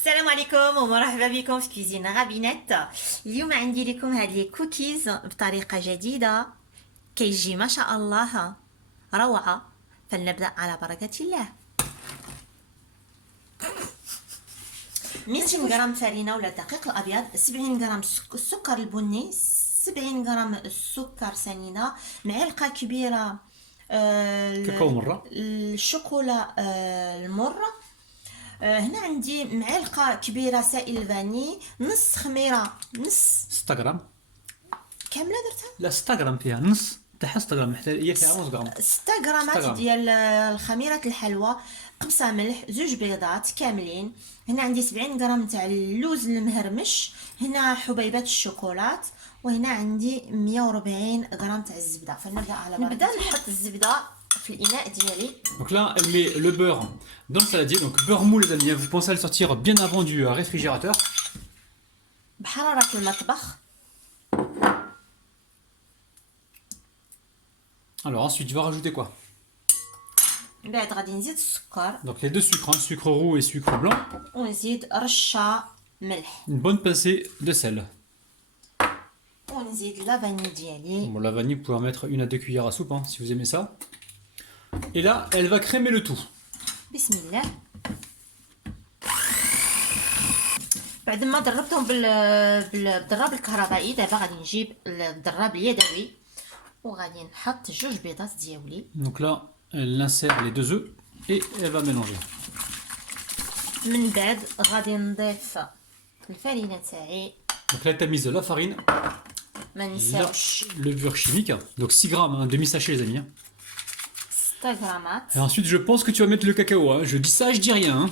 السلام عليكم ومرحبا بكم في كوزين غابينات. اليوم عندي لكم هاد لي كوكيز بطريقة جديدة كيجي ما شاء الله روعة. فلنبدأ على بركة الله. 200 غرام فرينة ولا الدقيق الأبيض، 70 غرام السكر البني، 70 غرام السكر سنينة، معلقة كبيرة كاكاو مرة، الشوكولا المرة. هنا عندي معلقة كبيرة سائل الفاني، نص خميرة، نص 6 غرام. كاملة درتها لا 6 غرام فيها نص تاعها 6 غرام، حتى هي فيها 11 غرام. 6 6 غرامات غرام. ديال الخميرة الحلوى، قبصة ملح، زوج بيضات كاملين. هنا عندي 70 غرام تاع اللوز المهرمش، هنا حبيبات الشوكولات، وهنا عندي 140 غرام تاع الزبدة. فنبدأ على بركة. نبدأ نحط الزبدة في الإناء ديالي. Donc là, elle met le beurre dans le saladier. Donc beurre mou, les amis. Vous pensez à le sortir bien avant du réfrigérateur. بحرارة المطبخ. Alors ensuite, tu vas rajouter quoi? من بعد غادي نزيد السكر، Donc les deux sucres, hein, sucre roux et sucre blanc. ونزيد رشة ملح، Une bonne pincée de sel. ونزيد لافاني ديالي. Bon, la vanille, vous pouvez en mettre 1 à 2 cuillères à soupe, hein, si vous aimez ça. Et là, elle va crémer le tout. بسم الله. بعد ما دربتهم بالضراب الكهربائي، دابا غادي نجيب الضراب اليدوي وغادي نحط جوج بيضات ديالي. Donc là, elle insère les 2 œufs et elle va mélanger. من بعد غادي نضيف الفرينه تاعي. Donc là, tu as mis de la farine, ما la نساوش levure chimique, donc 6 grammes, un demi-sachet les amis. Hein. 6 غرامات. Et ensuite, je pense que tu vas mettre le cacao. Hein. Je dis ça, je dis rien. Hein.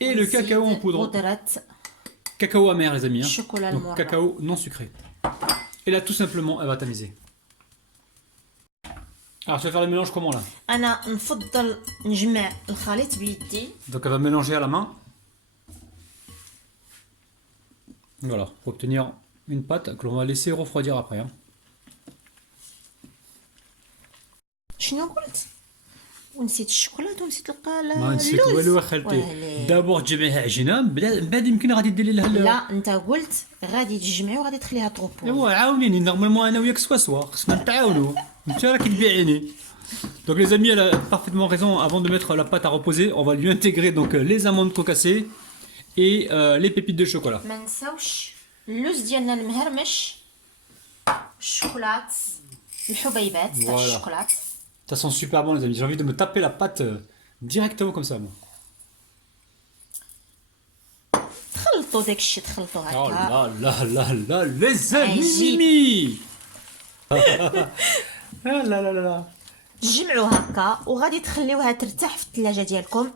Et le cacao en poudre. بودرة Cacao amer, les amis. Hein. الشوكولا Donc, المرة. cacao non sucré. Et là, tout simplement, elle va tamiser. Alors, tu vas faire le mélange comment là? انا نفضل نجمع الخليط بيدي. Donc, elle va mélanger à la main. Voilà, pour obtenir une pâte que l'on va laisser refroidir après. Hein. شنو قلت؟ ونسيت الشوكولات ونسيت ما نسيت والو خالتي. دابور تجمعيها عجينه، من بعد يمكن غادي ديري لها لا انت قلت غادي تجمعي وغادي تخليها طروبو. ايوا عاونيني، نورمالمون انا وياك سوا خصنا نتعاونوا، انت راك تبيعيني. Donc les amis, elle a parfaitement raison. Avant de mettre la pâte à reposer, on va lui intégrer donc les amandes concassées et les pépites de chocolat. ما نساوش اللوز ديالنا المهرمش، الشوكولات، الحبيبات تاع Voilà. الشوكولات. Ça sent super bon les amis. J'ai envie de me taper la pâte directement comme ça. Moi. تخلطوا داكشي، تخلطوا Oh هكا. là là là là, les amis عجيب. Mimi. Ah là là là là. تجمعوا هكا وغادي تخليوها ترتاح في الثلاجه ديالكم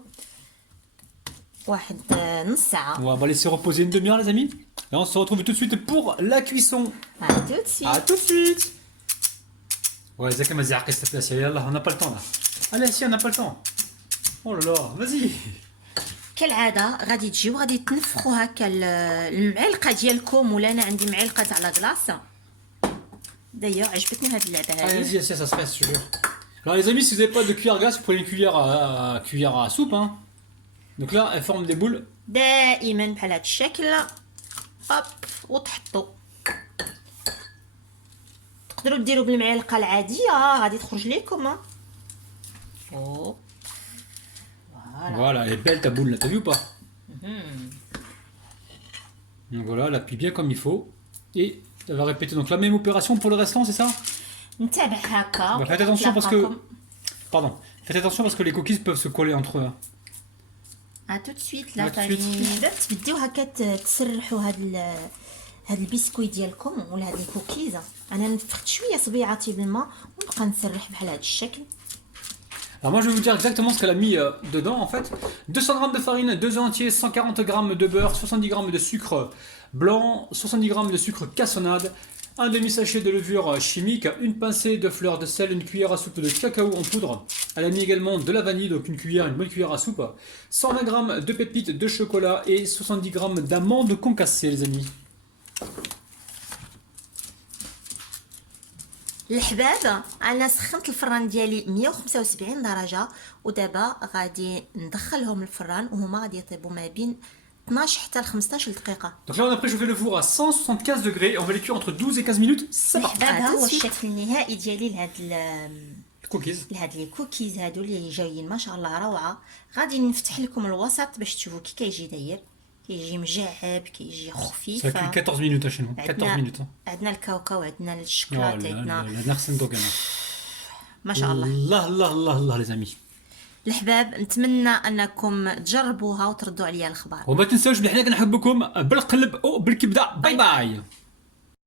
واحد نص ساعه. On va laisser reposer une demi-heure les amis. Et on se retrouve tout de suite pour la cuisson. هادو تسي. A tout de suite. Ouais, Zaka m'a dit arrête s'il te plaît, yallah, on n'a pas le temps là. Allez, si, on n'a pas le temps. Oh là là, vas-y. كالعاده غادي تجيو غادي تنفخوا هكا المعلقه ديالكم، ولا انا عندي معلقه تاع لا كلاص. دايوغ عجبتني هاد اللعبه Allez, هادي. vas-y, ça se fait, je te jure. Alors les amis, si vous n'avez pas de cuillère à glace, vous prenez une cuillère à soupe. Hein. Donc là, elle forme des boules. دائما بحال هاد الشكل هوب وتحطوا. تقدروا ديروا بالمعلقه العاديه غادي تخرج لكم. او Voilà, elle est belle ta boule là, t'as vu ou pas? Donc voilà, elle appuie bien comme il faut. Et elle va répéter donc la même opération pour le restant, c'est ça? نتابع هكا. Bah, faites attention parce que... ونتلاقاكم. Pardon. Faites attention parce que les cookies peuvent se coller entre eux. ا تو سويت À لا tout de suite. فاني تبداو هكا تسرحوا هاد البسكوي ديالكم ولا هاد الكوكيز. انا نفخت شويه صبيعاتي بالماء ونبقى نسرح بحال هاد الشكل. Alors moi je vais vous dire exactement ce qu'elle a mis dedans en fait. 200 g de farine, 2 œufs entiers, 140 g de beurre, 70 g de sucre blanc, 70 g de sucre cassonade, un demi-sachet de levure chimique, une pincée de fleur de sel, une cuillère à soupe de cacao en poudre. Elle a mis également de la vanille, donc une bonne cuillère à soupe, 120 g de pépites de chocolat et 70 g d'amandes concassées les amis. الحباب انا سخنت الفران ديالي 175 درجه، ودابا غادي ندخلهم الفران وهما غادي يطيبوا ما بين 12 حتى ل 15 دقيقه. Donc là, on a préchauffé le four à 175 degrés et on va les cuire entre 12 et 15 minutes. C'est parti. الحباب ها هو tout de suite. الشكل النهائي ديالي Cookies. لهاد لي كوكيز هادو اللي جايين ما شاء الله روعه. غادي نفتح لكم الوسط باش تشوفوا كي كيجي داير، كيجي مجعب، كيجي خفيف. Ça cuit 14 minutes chez nous. 14 minutes. عندنا الكاوكاو، عندنا Oh الشوكولاته، là عندنا là, la Narsen Dogana. ما شاء الله. Allah, Allah, Allah, Allah, les amis. الحباب نتمنى انكم تجربوها وتردوا عليا الخبر. وما تنساوش بلي حنا كنحبكم بالقلب وبالكبده. باي باي.